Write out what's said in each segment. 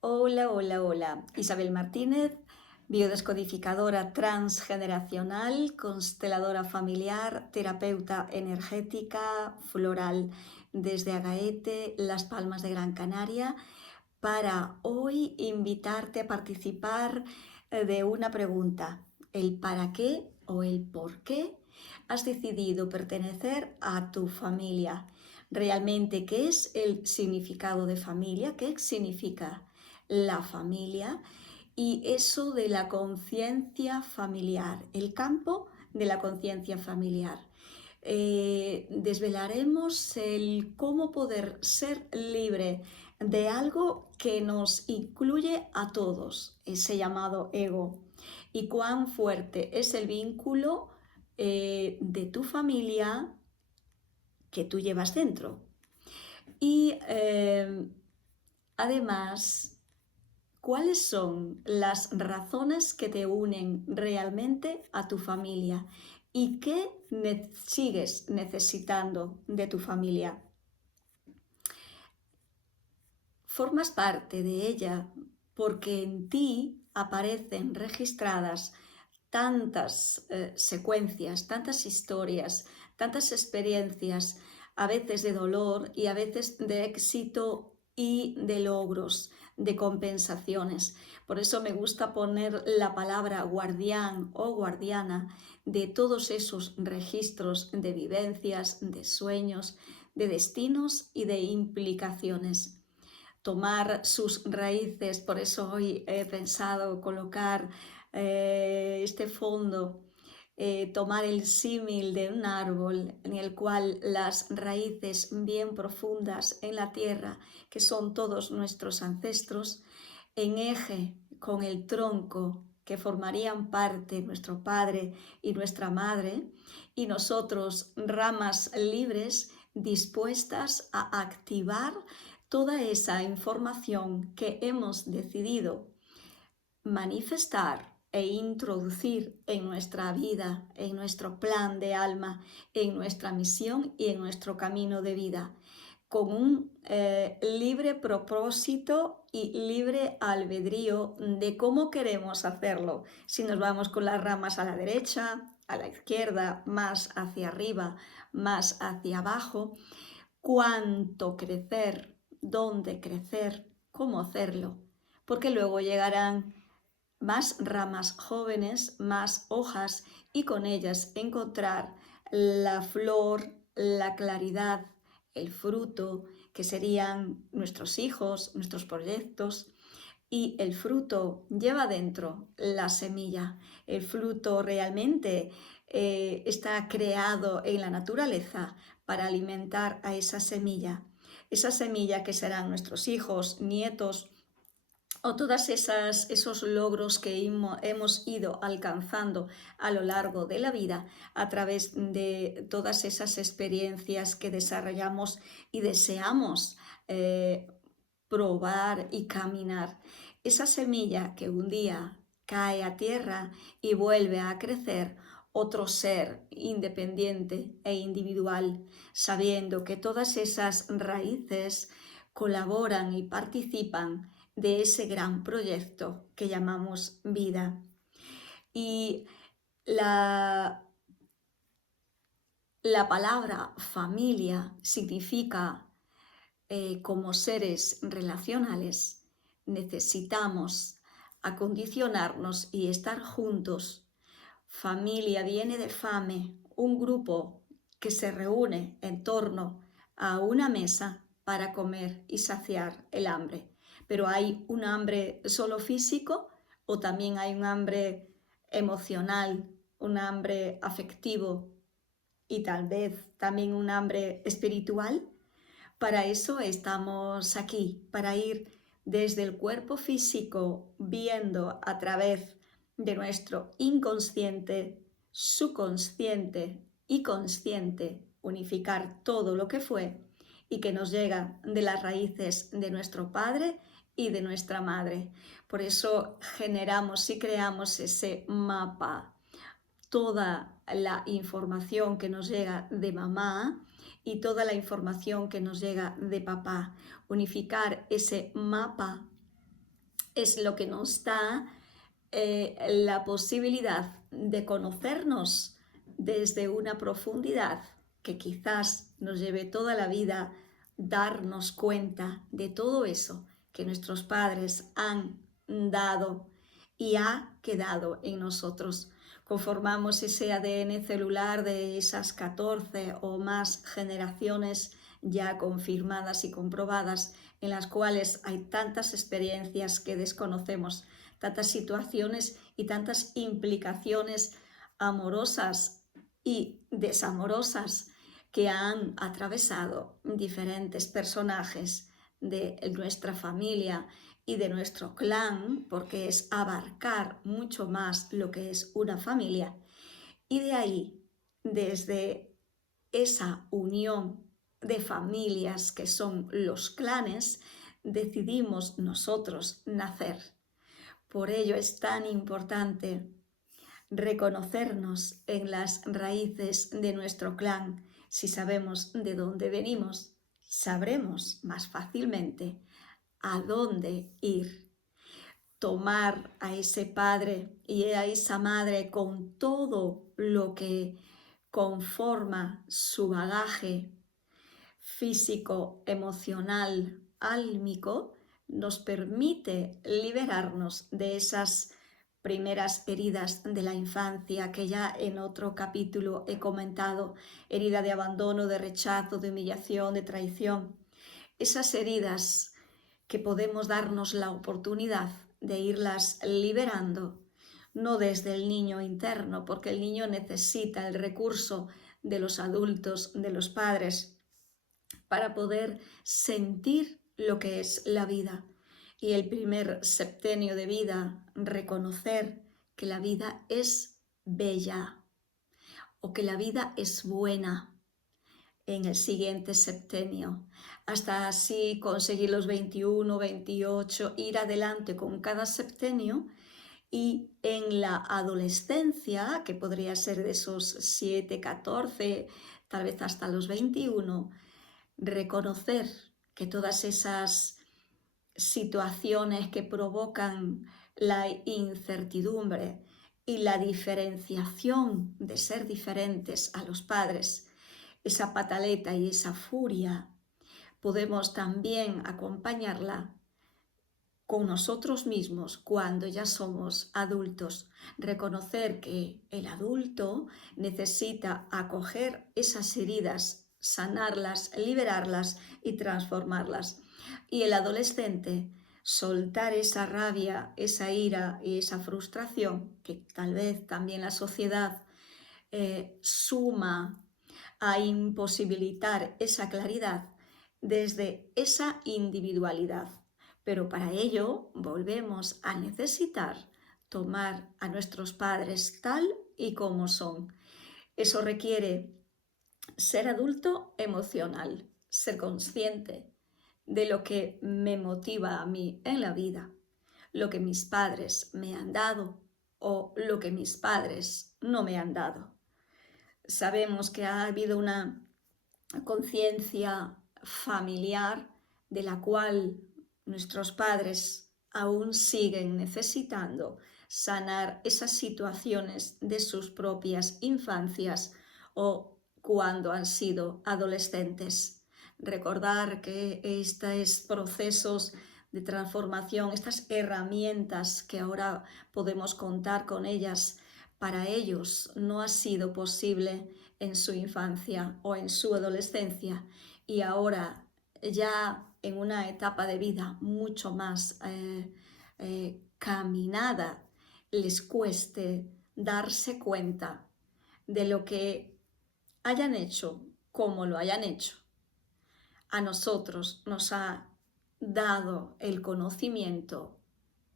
Hola, hola, hola. Isabel Martínez, biodescodificadora transgeneracional, consteladora familiar, terapeuta energética, floral, desde Agaete, Las Palmas de Gran Canaria, para hoy invitarte a participar de una pregunta: el para qué o el por qué has decidido pertenecer a tu familia. Realmente, ¿qué es el significado de familia? ¿Qué significa la familia? Y eso de la conciencia familiar, el campo de la conciencia familiar. Desvelaremos el cómo poder ser libre de algo que nos incluye a todos, ese llamado ego, y cuán fuerte es el vínculo de tu familia que tú llevas dentro. Y además, ¿cuáles son las razones que te unen realmente a tu familia? ¿Y qué sigues necesitando de tu familia? Formas parte de ella porque en ti aparecen registradas tantas secuencias, tantas historias, tantas experiencias, a veces de dolor y a veces de éxito y de logros, de compensaciones. Por eso me gusta poner la palabra guardián o guardiana de todos esos registros de vivencias, de sueños, de destinos y de implicaciones. Tomar sus raíces, por eso hoy he pensado colocar este fondo, tomar el símil de un árbol en el cual las raíces bien profundas en la tierra, que son todos nuestros ancestros, en eje con el tronco que formarían parte nuestro padre y nuestra madre, y nosotros ramas libres dispuestas a activar toda esa información que hemos decidido manifestar e introducir en nuestra vida, en nuestro plan de alma, en nuestra misión y en nuestro camino de vida, con un libre propósito y libre albedrío de cómo queremos hacerlo. Si nos vamos con las ramas a la derecha, a la izquierda, más hacia arriba, más hacia abajo, cuánto crecer, dónde crecer, cómo hacerlo, porque luego llegarán más ramas jóvenes, más hojas, y con ellas encontrar la flor, la claridad, el fruto, que serían nuestros hijos, nuestros proyectos. Y el fruto lleva dentro la semilla. El fruto realmente está creado en la naturaleza para alimentar a esa semilla. Esa semilla que serán nuestros hijos, nietos, o todos esos logros que hemos ido alcanzando a lo largo de la vida a través de todas esas experiencias que desarrollamos y deseamos probar y caminar. Esa semilla que un día cae a tierra y vuelve a crecer otro ser independiente e individual, sabiendo que todas esas raíces colaboran y participan de ese gran proyecto que llamamos vida. Y la palabra familia significa, como seres relacionales, necesitamos acondicionarnos y estar juntos. Familia viene de fame, un grupo que se reúne en torno a una mesa para comer y saciar el hambre. Pero hay un hambre solo físico o también hay un hambre emocional, un hambre afectivo y tal vez también un hambre espiritual. Para eso estamos aquí, para ir desde el cuerpo físico viendo a través de nuestro inconsciente, subconsciente y consciente, unificar todo lo que fue y que nos llega de las raíces de nuestro padre y de nuestra madre. Por eso generamos y creamos ese mapa, toda la información que nos llega de mamá y toda la información que nos llega de papá. Unificar ese mapa es lo que nos da la posibilidad de conocernos desde una profundidad que quizás nos lleve toda la vida darnos cuenta de todo eso que nuestros padres han dado y ha quedado en nosotros. Conformamos ese ADN celular de esas 14 o más generaciones ya confirmadas y comprobadas, en las cuales hay tantas experiencias que desconocemos, tantas situaciones y tantas implicaciones amorosas y desamorosas que han atravesado diferentes personajes de nuestra familia y de nuestro clan, porque es abarcar mucho más lo que es una familia. Y de ahí, desde esa unión de familias que son los clanes, decidimos nosotros nacer. Por ello es tan importante reconocernos en las raíces de nuestro clan. Si sabemos de dónde venimos, sabremos más fácilmente a dónde ir. Tomar a ese padre y a esa madre con todo lo que conforma su bagaje físico, emocional, álmico, nos permite liberarnos de esas primeras heridas de la infancia que ya en otro capítulo he comentado, herida de abandono, de rechazo, de humillación, de traición. Esas heridas que podemos darnos la oportunidad de irlas liberando, no desde el niño interno, porque el niño necesita el recurso de los adultos, de los padres, para poder sentir lo que es la vida. Y el primer septenio de vida, reconocer que la vida es bella o que la vida es buena. En el siguiente septenio, hasta así conseguir los 21, 28, ir adelante con cada septenio. Y en la adolescencia, que podría ser de esos 7, 14, tal vez hasta los 21, reconocer que todas esas situaciones que provocan la incertidumbre y la diferenciación de ser diferentes a los padres, esa pataleta y esa furia, podemos también acompañarla con nosotros mismos cuando ya somos adultos. Reconocer que el adulto necesita acoger esas heridas, sanarlas, liberarlas y transformarlas. Y el adolescente soltar esa rabia, esa ira y esa frustración que tal vez también la sociedad suma a imposibilitar esa claridad desde esa individualidad. Pero para ello volvemos a necesitar tomar a nuestros padres tal y como son. Eso requiere ser adulto emocional, ser consciente de lo que me motiva a mí en la vida, lo que mis padres me han dado o lo que mis padres no me han dado. Sabemos que ha habido una conciencia familiar de la cual nuestros padres aún siguen necesitando sanar esas situaciones de sus propias infancias o cuando han sido adolescentes. Recordar que estos procesos de transformación, estas herramientas que ahora podemos contar con ellas, para ellos no ha sido posible en su infancia o en su adolescencia, y ahora ya en una etapa de vida mucho más caminada les cueste darse cuenta de lo que hayan hecho, como lo hayan hecho. A nosotros nos ha dado el conocimiento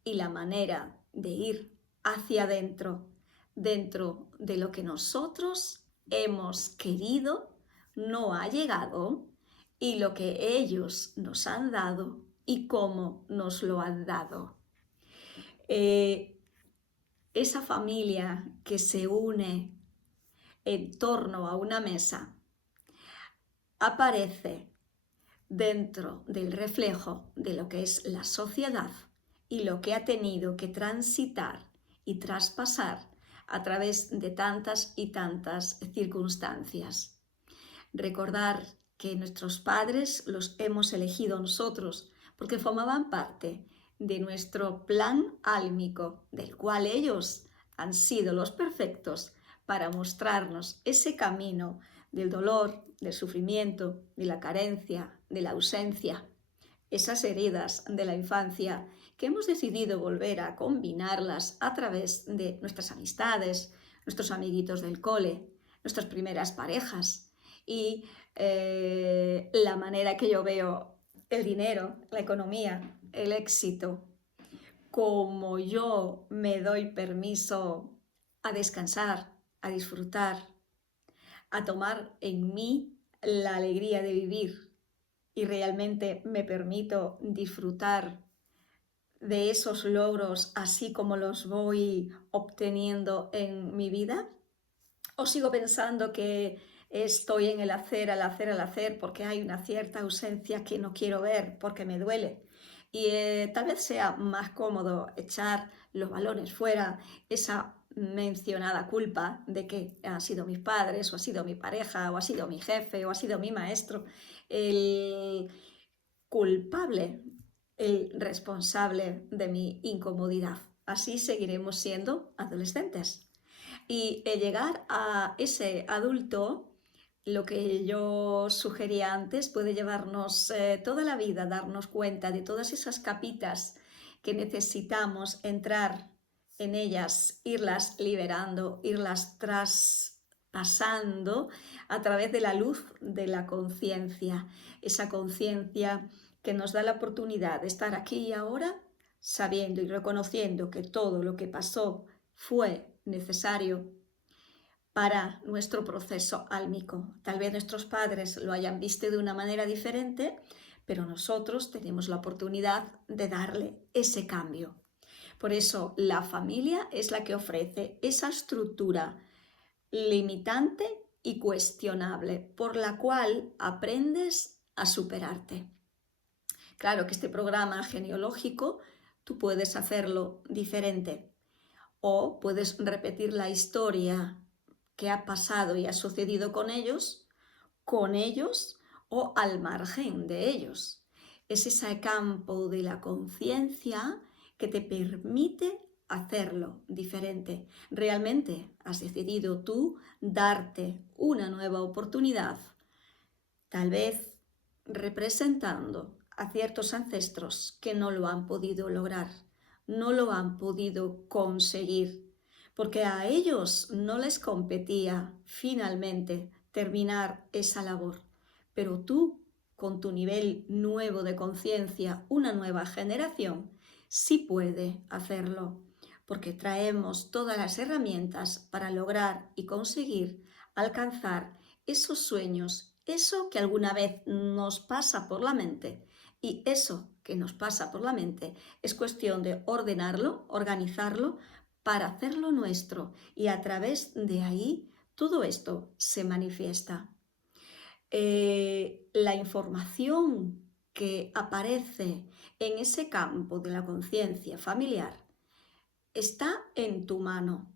y la manera de ir hacia adentro, dentro de lo que nosotros hemos querido, no ha llegado, y lo que ellos nos han dado y cómo nos lo han dado. Esa familia que se une en torno a una mesa aparece dentro del reflejo de lo que es la sociedad y lo que ha tenido que transitar y traspasar a través de tantas y tantas circunstancias. Recordar que nuestros padres los hemos elegido nosotros porque formaban parte de nuestro plan álmico, del cual ellos han sido los perfectos para mostrarnos ese camino del dolor, del sufrimiento, de la carencia, de la ausencia, esas heridas de la infancia que hemos decidido volver a combinarlas a través de nuestras amistades, nuestros amiguitos del cole, nuestras primeras parejas y la manera que yo veo el dinero, la economía, el éxito, como yo me doy permiso a descansar, a disfrutar, a tomar en mí la alegría de vivir y realmente me permito disfrutar de esos logros así como los voy obteniendo en mi vida? ¿O sigo pensando que estoy en el hacer, al hacer, al hacer, porque hay una cierta ausencia que no quiero ver, porque me duele? Y tal vez sea más cómodo echar los balones fuera, esa mencionada culpa de que han sido mis padres, o ha sido mi pareja, o ha sido mi jefe, o ha sido mi maestro, el culpable, el responsable de mi incomodidad. Así seguiremos siendo adolescentes. Y el llegar a ese adulto, lo que yo sugería antes, puede llevarnos toda la vida a darnos cuenta de todas esas capitas que necesitamos entrar en ellas, irlas liberando, irlas traspasando a través de la luz de la conciencia, esa conciencia que nos da la oportunidad de estar aquí y ahora, sabiendo y reconociendo que todo lo que pasó fue necesario para nuestro proceso álmico. Tal vez nuestros padres lo hayan visto de una manera diferente, pero nosotros tenemos la oportunidad de darle ese cambio. Por eso la familia es la que ofrece esa estructura limitante y cuestionable, por la cual aprendes a superarte. Claro que este programa genealógico tú puedes hacerlo diferente o puedes repetir la historia que ha pasado y ha sucedido con ellos o al margen de ellos. Es ese campo de la conciencia que te permite hacerlo diferente. Realmente has decidido tú darte una nueva oportunidad, tal vez representando a ciertos ancestros que no lo han podido lograr, no lo han podido conseguir, porque a ellos no les competía finalmente terminar esa labor. Pero tú, con tu nivel nuevo de conciencia, una nueva generación, sí puede hacerlo, porque traemos todas las herramientas para lograr y conseguir alcanzar esos sueños, eso que alguna vez nos pasa por la mente. Y eso que nos pasa por la mente es cuestión de ordenarlo, organizarlo, para hacerlo nuestro, y a través de ahí todo esto se manifiesta. La información que aparece en ese campo de la conciencia familiar está en tu mano.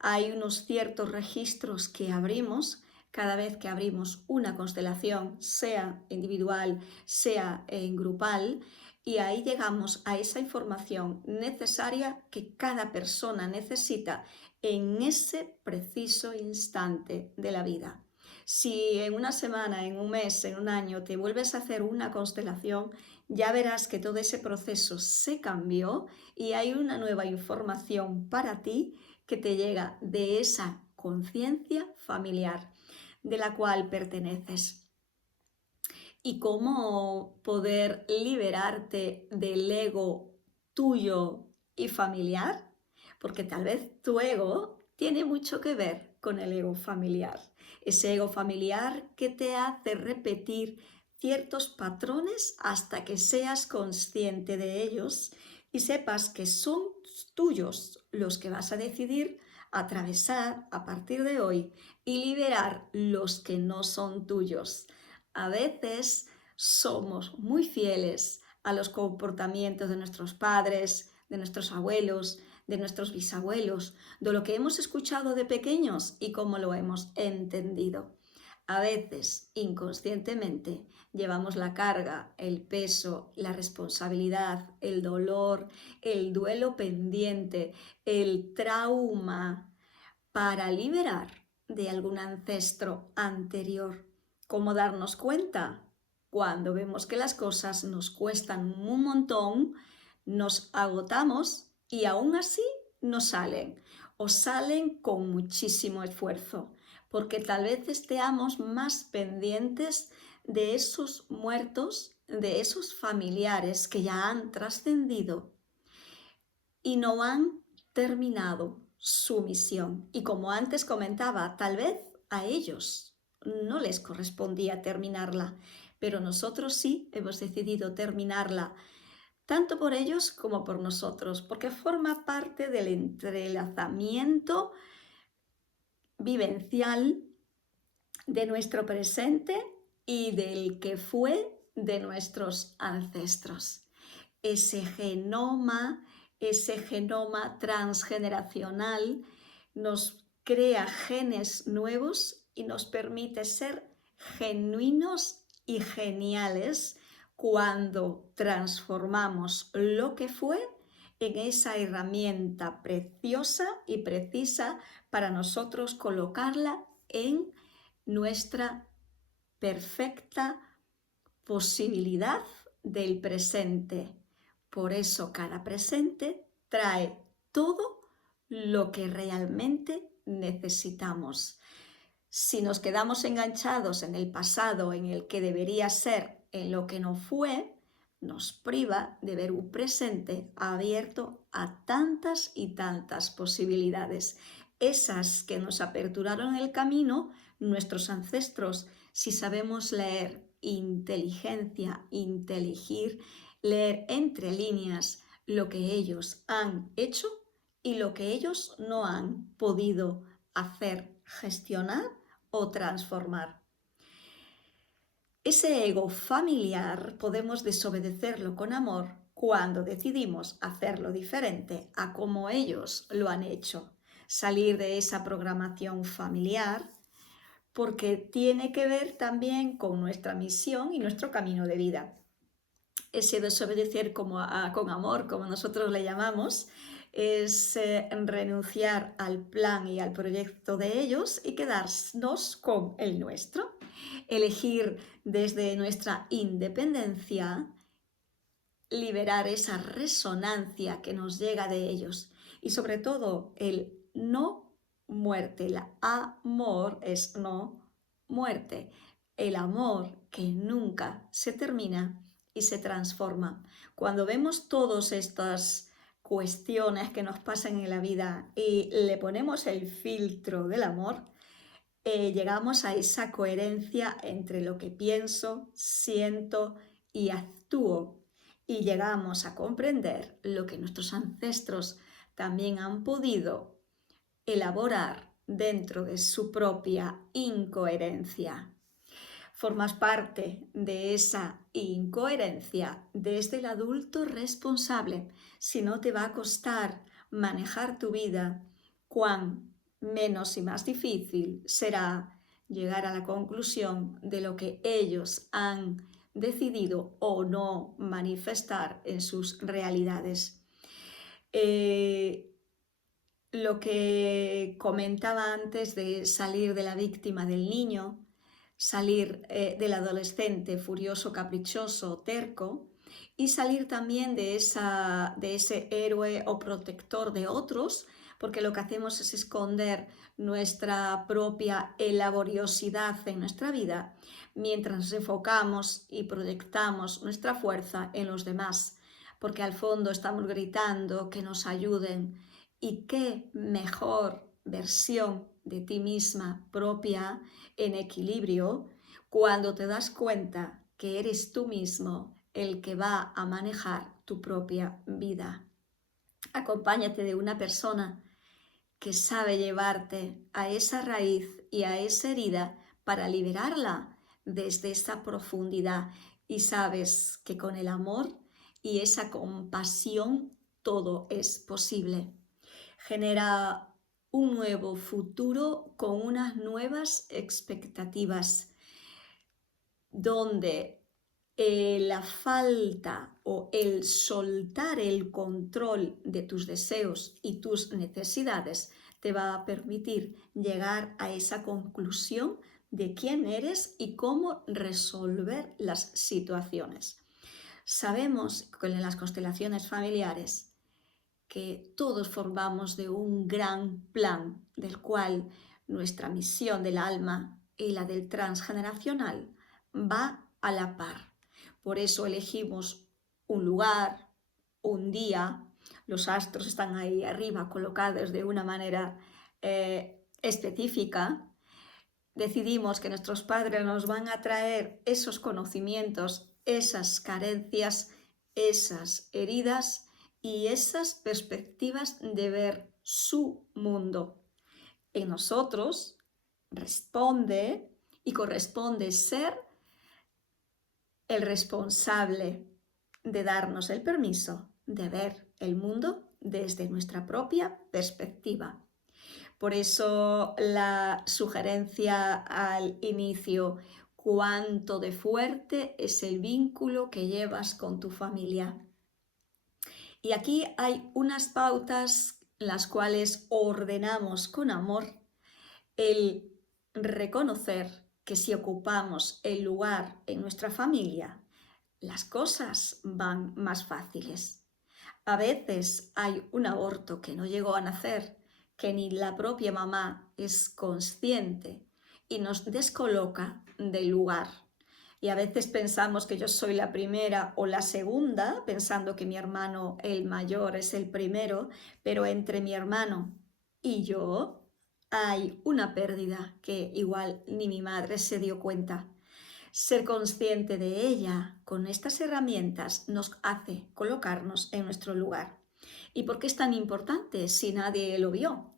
Hay unos ciertos registros que abrimos cada vez que abrimos una constelación, sea individual, sea en grupal, y ahí llegamos a esa información necesaria que cada persona necesita en ese preciso instante de la vida. Si en una semana, en un mes, en un año te vuelves a hacer una constelación, ya verás que todo ese proceso se cambió y hay una nueva información para ti que te llega de esa conciencia familiar de la cual perteneces. Y cómo poder liberarte del ego tuyo y familiar, porque tal vez tu ego tiene mucho que ver con el ego familiar. Ese ego familiar que te hace repetir ciertos patrones hasta que seas consciente de ellos y sepas que son tuyos los que vas a decidir atravesar a partir de hoy y liberar los que no son tuyos. A veces somos muy fieles a los comportamientos de nuestros padres, de nuestros abuelos, de nuestros bisabuelos, de lo que hemos escuchado de pequeños y cómo lo hemos entendido. A veces, inconscientemente, llevamos la carga, el peso, la responsabilidad, el dolor, el duelo pendiente, el trauma para liberar de algún ancestro anterior. ¿Cómo darnos cuenta? Cuando vemos que las cosas nos cuestan un montón, nos agotamos y aún así no salen o salen con muchísimo esfuerzo, porque tal vez estemos más pendientes de esos muertos, de esos familiares que ya han trascendido y no han terminado su misión. Y como antes comentaba, tal vez a ellos no les correspondía terminarla, pero nosotros sí hemos decidido terminarla, tanto por ellos como por nosotros, porque forma parte del entrelazamiento vivencial de nuestro presente y del que fue de nuestros ancestros. Ese genoma transgeneracional nos crea genes nuevos y nos permite ser genuinos y geniales cuando transformamos lo que fue en esa herramienta preciosa y precisa para nosotros colocarla en nuestra perfecta posibilidad del presente. Por eso cada presente trae todo lo que realmente necesitamos. Si nos quedamos enganchados en el pasado, en el que debería ser, en lo que no fue, nos priva de ver un presente abierto a tantas y tantas posibilidades. Esas que nos aperturaron el camino nuestros ancestros, si sabemos leer inteligencia, inteligir, leer entre líneas lo que ellos han hecho y lo que ellos no han podido hacer, gestionar o transformar. Ese ego familiar podemos desobedecerlo con amor cuando decidimos hacerlo diferente a como ellos lo han hecho. Salir de esa programación familiar porque tiene que ver también con nuestra misión y nuestro camino de vida. Ese desobedecer con amor, como nosotros le llamamos, es renunciar al plan y al proyecto de ellos y quedarnos con el nuestro. Elegir desde nuestra independencia, liberar esa resonancia que nos llega de ellos y sobre todo el no muerte. El amor es no muerte. El amor que nunca se termina y se transforma. Cuando vemos todas estas cuestiones que nos pasan en la vida y le ponemos el filtro del amor, llegamos a esa coherencia entre lo que pienso, siento y actúo. Y llegamos a comprender lo que nuestros ancestros también han podido elaborar dentro de su propia incoherencia. Formas parte de esa incoherencia desde el adulto responsable. Si no te va a costar manejar tu vida, cuán menos y más difícil será llegar a la conclusión de lo que ellos han decidido o no manifestar en sus realidades. Lo que comentaba antes de salir de la víctima del niño, salir del adolescente furioso, caprichoso, terco, y salir también de ese héroe o protector de otros, porque lo que hacemos es esconder nuestra propia laboriosidad en nuestra vida, mientras nos enfocamos y proyectamos nuestra fuerza en los demás, porque al fondo estamos gritando que nos ayuden. Y qué mejor versión de ti misma propia en equilibrio cuando te das cuenta que eres tú mismo el que va a manejar tu propia vida. Acompáñate de una persona que sabe llevarte a esa raíz y a esa herida para liberarla desde esa profundidad, y sabes que con el amor y esa compasión, todo es posible. Genera un nuevo futuro con unas nuevas expectativas, donde la falta o el soltar el control de tus deseos y tus necesidades te va a permitir llegar a esa conclusión de quién eres y cómo resolver las situaciones. Sabemos que en las constelaciones familiares que todos formamos de un gran plan del cual nuestra misión del alma y la del transgeneracional va a la par. Por eso elegimos un lugar, un día, los astros están ahí arriba colocados de una manera específica. Decidimos que nuestros padres nos van a traer esos conocimientos, esas carencias, esas heridas y esas perspectivas de ver su mundo. En nosotros responde y corresponde ser el responsable de darnos el permiso de ver el mundo desde nuestra propia perspectiva. Por eso la sugerencia al inicio: cuánto de fuerte es el vínculo que llevas con tu familia. Y aquí hay unas pautas las cuales ordenamos con amor el reconocer que si ocupamos el lugar en nuestra familia, las cosas van más fáciles. A veces hay un aborto que no llegó a nacer, que ni la propia mamá es consciente y nos descoloca del lugar. Y a veces pensamos que yo soy la primera o la segunda, pensando que mi hermano, el mayor, es el primero, pero entre mi hermano y yo hay una pérdida que igual ni mi madre se dio cuenta. Ser consciente de ella con estas herramientas nos hace colocarnos en nuestro lugar. ¿Y por qué es tan importante si nadie lo vio?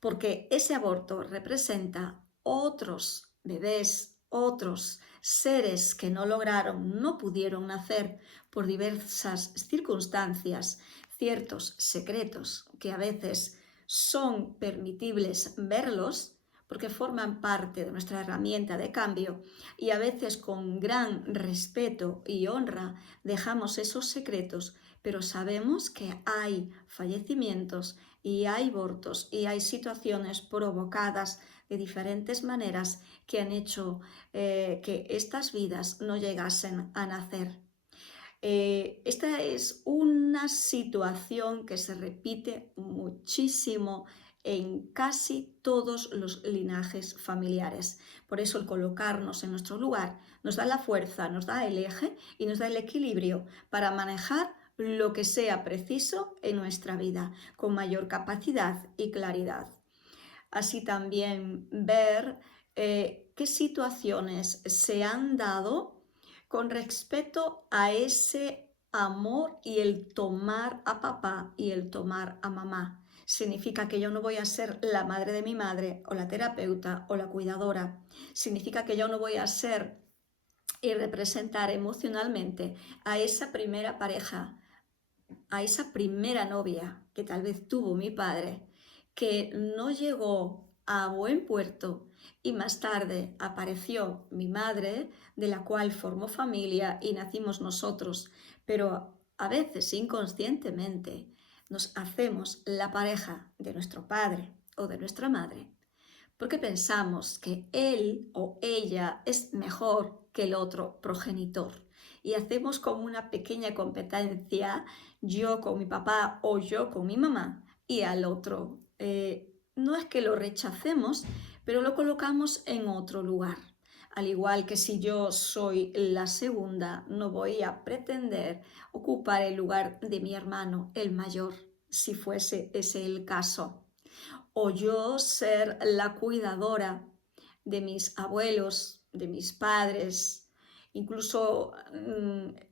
Porque ese aborto representa otros bebés, otros seres que no lograron, no pudieron nacer por diversas circunstancias, ciertos secretos que a veces son permitibles verlos porque forman parte de nuestra herramienta de cambio, y a veces con gran respeto y honra dejamos esos secretos, pero sabemos que hay fallecimientos y hay abortos y hay situaciones provocadas de diferentes maneras que han hecho que estas vidas no llegasen a nacer. Esta es una situación que se repite muchísimo en casi todos los linajes familiares. Por eso el colocarnos en nuestro lugar nos da la fuerza, nos da el eje y nos da el equilibrio para manejar lo que sea preciso en nuestra vida con mayor capacidad y claridad. Así también ver qué situaciones se han dado con respecto a ese amor y el tomar a papá y el tomar a mamá. Significa que yo no voy a ser la madre de mi madre o la terapeuta o la cuidadora. Significa que yo no voy a ser y representar emocionalmente a esa primera pareja, a esa primera novia que tal vez tuvo mi padre, que no llegó a buen puerto, y más tarde apareció mi madre, de la cual formó familia y nacimos nosotros, pero a veces inconscientemente nos hacemos la pareja de nuestro padre o de nuestra madre, porque pensamos que él o ella es mejor que el otro progenitor. Y hacemos como una pequeña competencia, yo con mi papá o yo con mi mamá, y al otro. No es que lo rechacemos, pero lo colocamos en otro lugar. Al igual que si yo soy la segunda, no voy a pretender ocupar el lugar de mi hermano, el mayor, si fuese ese el caso. O yo ser la cuidadora de mis abuelos, de mis padres, incluso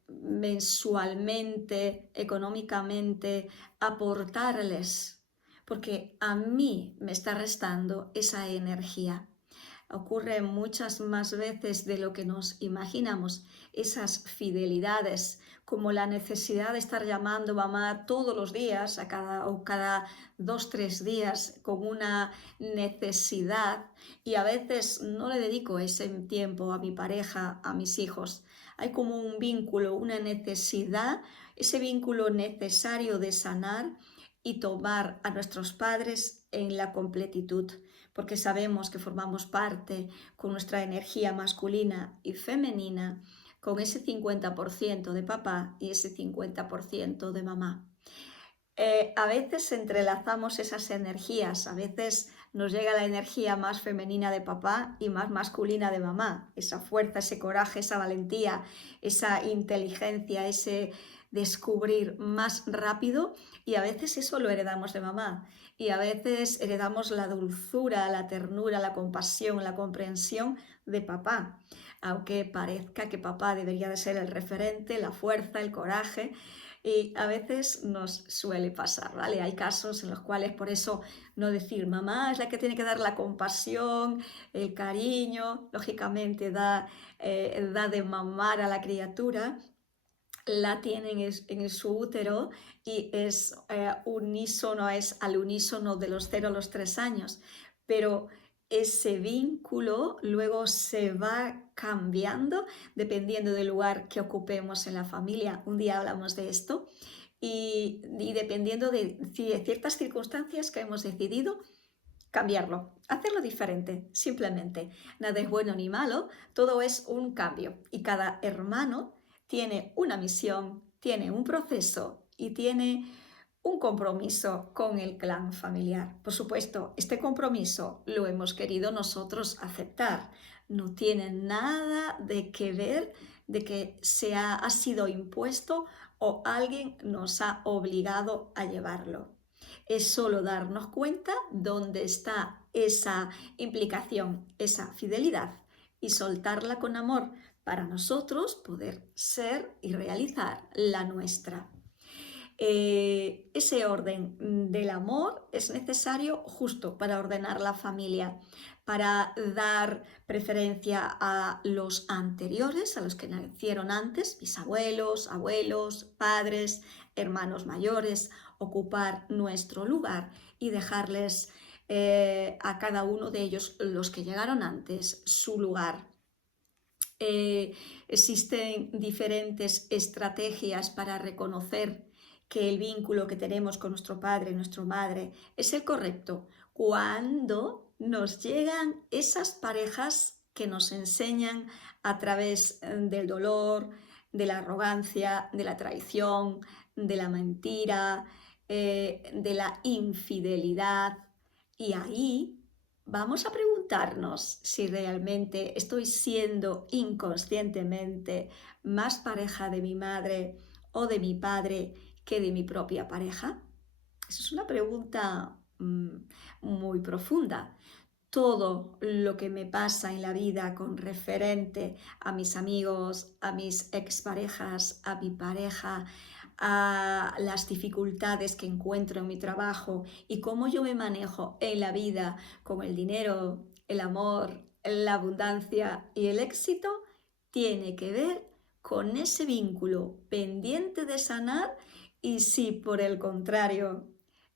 mensualmente, económicamente, aportarles, porque a mí me está restando esa energía. ocurre muchas más veces de lo que nos imaginamos. Esas fidelidades, como la necesidad de estar llamando mamá todos los días, cada 2, 3 días, con una necesidad, y a veces no le dedico ese tiempo a mi pareja, a mis hijos. Hay como un vínculo, una necesidad, ese vínculo necesario de sanar y tomar a nuestros padres en la completitud, porque sabemos que formamos parte con nuestra energía masculina y femenina, con ese 50% de papá y ese 50% de mamá. A veces entrelazamos esas energías, a veces nos llega la energía más femenina de papá y más masculina de mamá, esa fuerza, ese coraje, esa valentía, esa inteligencia, ese descubrir más rápido, y a veces eso lo heredamos de mamá y a veces heredamos la dulzura, la ternura, la compasión, la comprensión de papá, aunque parezca que papá debería de ser el referente, la fuerza, el coraje. Y a veces nos suele pasar, ¿vale? Hay casos en los cuales por eso no decir mamá es la que tiene que dar la compasión, el cariño, lógicamente da de mamar a la criatura, la tienen en su útero y es unísono, es al unísono de los 0 a los 3 años, pero ese vínculo luego se va cambiando dependiendo del lugar que ocupemos en la familia. Un día hablamos de esto y dependiendo de ciertas circunstancias que hemos decidido cambiarlo, hacerlo diferente, simplemente. Nada es bueno ni malo, todo es un cambio y cada hermano tiene una misión, tiene un proceso y tiene un compromiso con el clan familiar. Por supuesto, este compromiso lo hemos querido nosotros aceptar. No tiene nada de que ver de que ha sido impuesto o alguien nos ha obligado a llevarlo. Es solo darnos cuenta dónde está esa implicación, esa fidelidad, y soltarla con amor para nosotros poder ser y realizar la nuestra. Ese orden del amor es necesario justo para ordenar la familia, para dar preferencia a los anteriores, a los que nacieron antes, bisabuelos, abuelos, padres, hermanos mayores, ocupar nuestro lugar y dejarles a cada uno de ellos, los que llegaron antes, su lugar. Existen diferentes estrategias para reconocer que el vínculo que tenemos con nuestro padre y nuestra madre es el correcto cuando nos llegan esas parejas que nos enseñan a través del dolor, de la arrogancia, de la traición, de la mentira, de la infidelidad. Y ahí vamos a preguntarnos si realmente estoy siendo inconscientemente más pareja de mi madre o de mi padre que de mi propia pareja. Esa es una pregunta muy profunda. Todo lo que me pasa en la vida con referente a mis amigos, a mis exparejas, a mi pareja, a las dificultades que encuentro en mi trabajo y cómo yo me manejo en la vida con el dinero, el amor, la abundancia y el éxito, tiene que ver con ese vínculo pendiente de sanar. Y si por el contrario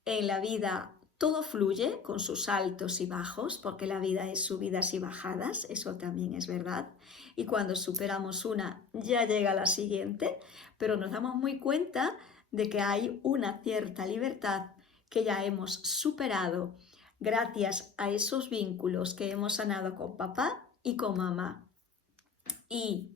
en la vida todo fluye con sus altos y bajos, porque la vida es subidas y bajadas, eso también es verdad, y cuando superamos una ya llega la siguiente, pero nos damos muy cuenta de que hay una cierta libertad que ya hemos superado gracias a esos vínculos que hemos sanado con papá y con mamá. Y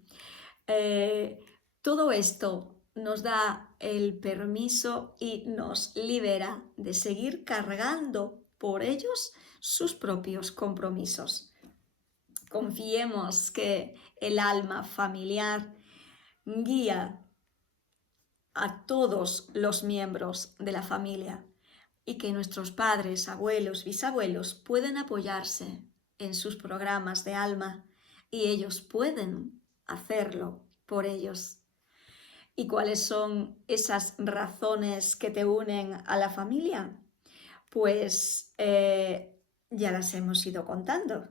todo esto nos da el permiso y nos libera de seguir cargando por ellos sus propios compromisos. Confiemos que el alma familiar guía a todos los miembros de la familia y que nuestros padres, abuelos, bisabuelos pueden apoyarse en sus programas de alma y ellos pueden hacerlo por ellos. ¿Y cuáles son esas razones que te unen a la familia? Pues ya las hemos ido contando.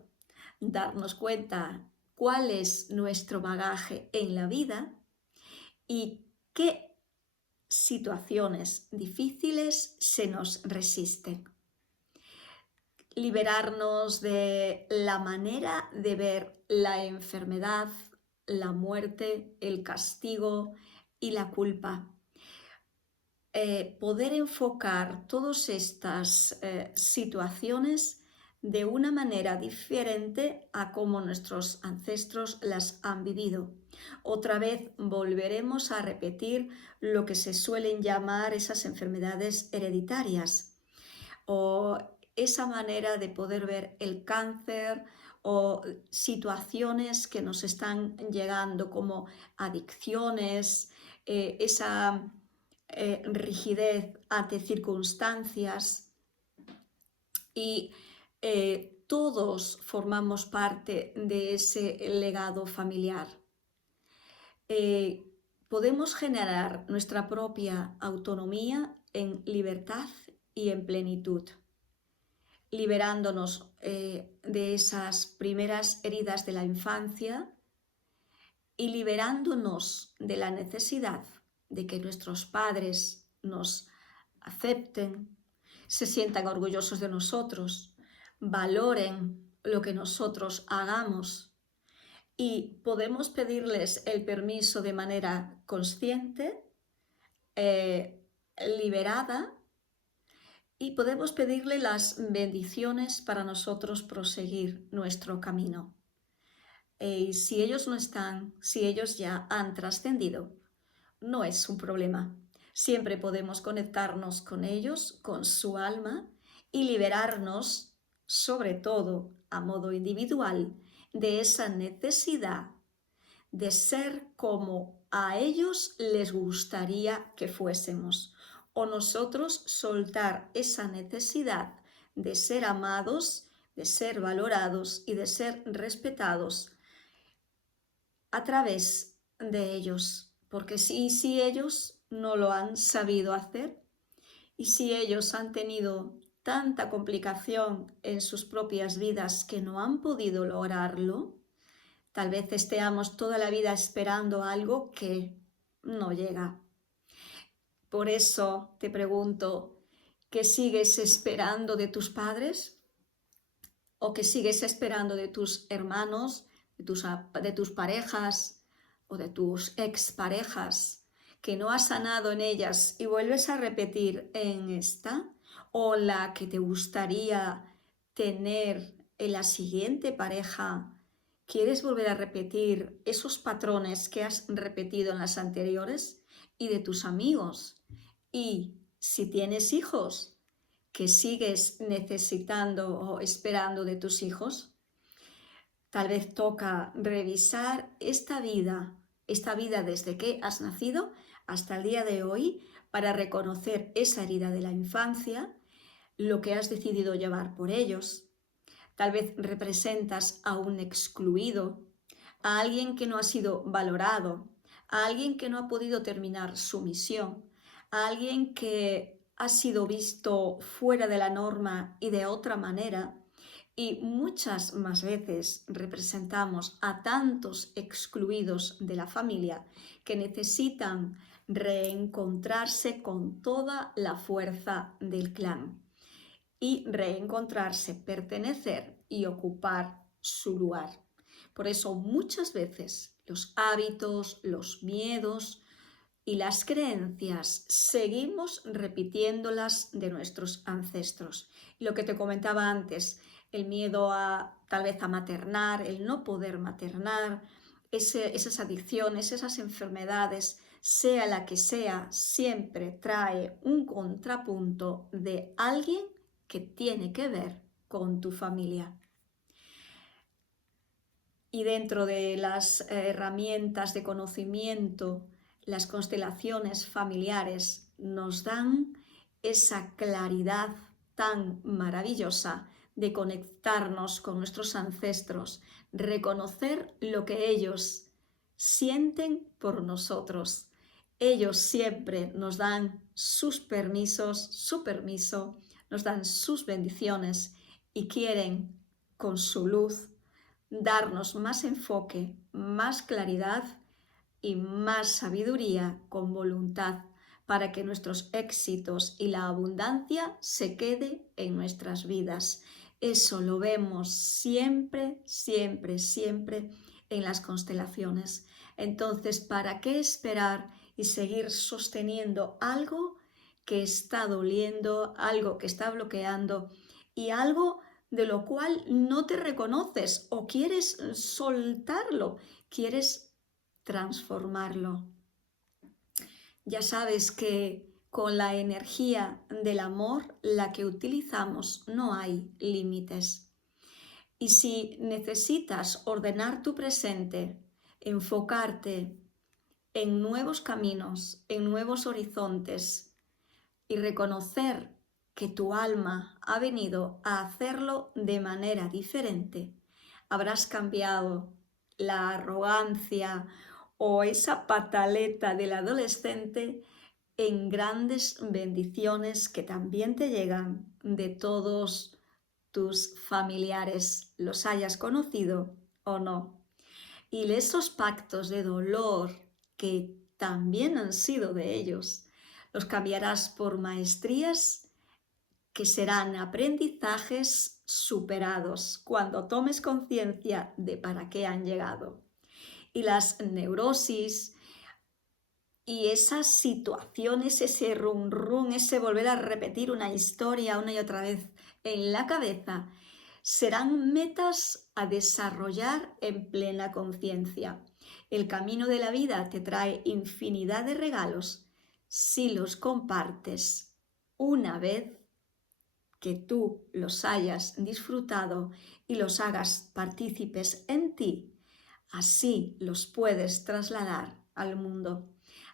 darnos cuenta cuál es nuestro bagaje en la vida y qué situaciones difíciles se nos resisten. Liberarnos de la manera de ver la enfermedad, la muerte, el castigo y la culpa. Poder enfocar todas estas situaciones de una manera diferente a cómo nuestros ancestros las han vivido. Otra vez volveremos a repetir lo que se suelen llamar esas enfermedades hereditarias o esa manera de poder ver el cáncer o situaciones que nos están llegando como adicciones, esa rigidez ante circunstancias y todos formamos parte de ese legado familiar. Podemos generar nuestra propia autonomía en libertad y en plenitud, liberándonos de esas primeras heridas de la infancia y liberándonos de la necesidad de que nuestros padres nos acepten, se sientan orgullosos de nosotros, valoren lo que nosotros hagamos y podemos pedirles el permiso de manera consciente, liberada, y podemos pedirle las bendiciones para nosotros proseguir nuestro camino. Y si ellos no están, si ellos ya han trascendido, no es un problema. Siempre podemos conectarnos con ellos, con su alma y liberarnos, sobre todo a modo individual, de esa necesidad de ser como a ellos les gustaría que fuésemos, o nosotros soltar esa necesidad de ser amados, de ser valorados y de ser respetados a través de ellos, porque si ellos no lo han sabido hacer y si ellos han tenido tanta complicación en sus propias vidas que no han podido lograrlo, tal vez estemos toda la vida esperando algo que no llega. Por eso te pregunto, ¿qué sigues esperando de tus padres? ¿O qué sigues esperando de tus hermanos, de tus parejas o de tus exparejas, que no has sanado en ellas y vuelves a repetir en esta? ¿O la que te gustaría tener en la siguiente pareja? ¿Quieres volver a repetir esos patrones que has repetido en las anteriores? Y de tus amigos. Y si tienes hijos, ¿qué sigues necesitando o esperando de tus hijos? Tal vez toca revisar esta vida desde que has nacido hasta el día de hoy para reconocer esa herida de la infancia, lo que has decidido llevar por ellos. Tal vez representas a un excluido, a alguien que no ha sido valorado, a alguien que no ha podido terminar su misión, a alguien que ha sido visto fuera de la norma y de otra manera. Y muchas más veces representamos a tantos excluidos de la familia que necesitan reencontrarse con toda la fuerza del clan y reencontrarse, pertenecer y ocupar su lugar. Por eso muchas veces los hábitos, los miedos y las creencias seguimos repitiéndolas de nuestros ancestros. Lo que te comentaba antes, el miedo a tal vez a maternar, el no poder maternar, esas adicciones, esas enfermedades, sea la que sea, siempre trae un contrapunto de alguien que tiene que ver con tu familia. Y dentro de las herramientas de conocimiento, las constelaciones familiares nos dan esa claridad tan maravillosa de conectarnos con nuestros ancestros, reconocer lo que ellos sienten por nosotros. Ellos siempre nos dan sus permisos, su permiso, nos dan sus bendiciones y quieren con su luz darnos más enfoque, más claridad y más sabiduría con voluntad para que nuestros éxitos y la abundancia se quede en nuestras vidas. Eso lo vemos siempre, siempre, siempre en las constelaciones. Entonces, ¿para qué esperar y seguir sosteniendo algo que está doliendo, algo que está bloqueando y algo de lo cual no te reconoces o quieres soltarlo, quieres transformarlo? Ya sabes que con la energía del amor, la que utilizamos, no hay límites. Y si necesitas ordenar tu presente, enfocarte en nuevos caminos, en nuevos horizontes y reconocer que tu alma ha venido a hacerlo de manera diferente, habrás cambiado la arrogancia o esa pataleta del adolescente en grandes bendiciones que también te llegan de todos tus familiares, los hayas conocido o no. Y esos pactos de dolor que también han sido de ellos, los cambiarás por maestrías que serán aprendizajes superados cuando tomes conciencia de para qué han llegado. Y las neurosis y esas situaciones, ese rum rum, ese volver a repetir una historia una y otra vez en la cabeza, serán metas a desarrollar en plena conciencia. El camino de la vida te trae infinidad de regalos si los compartes una vez que tú los hayas disfrutado y los hagas partícipes en ti. Así los puedes trasladar al mundo.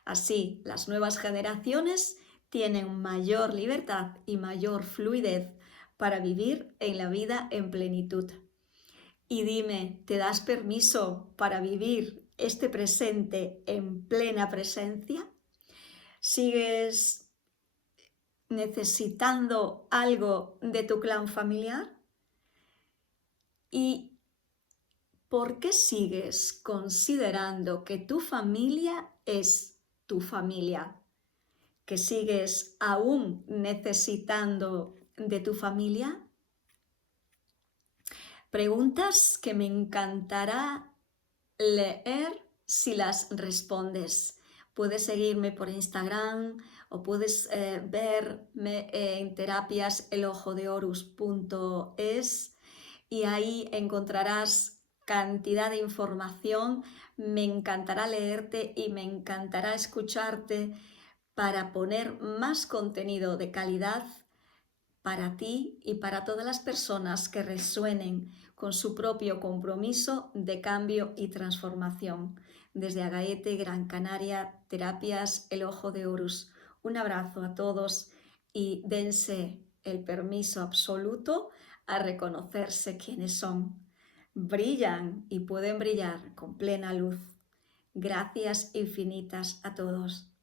Así las nuevas generaciones tienen mayor libertad y mayor fluidez para vivir en la vida en plenitud. Y dime, ¿te das permiso para vivir este presente en plena presencia? ¿Sigues necesitando algo de tu clan familiar? ¿Y por qué sigues considerando que tu familia es tu familia? ¿Que sigues aún necesitando de tu familia? Preguntas que me encantará leer si las respondes. Puedes seguirme por Instagram o puedes verme en terapiaselojodehorus.es y ahí encontrarás cantidad de información. Me encantará leerte y me encantará escucharte para poner más contenido de calidad para ti y para todas las personas que resuenen con su propio compromiso de cambio y transformación. Desde Agaete, Gran Canaria, Terapias El Ojo de Horus. Un abrazo a todos y dense el permiso absoluto a reconocerse quiénes son. Brillan y pueden brillar con plena luz. Gracias infinitas a todos.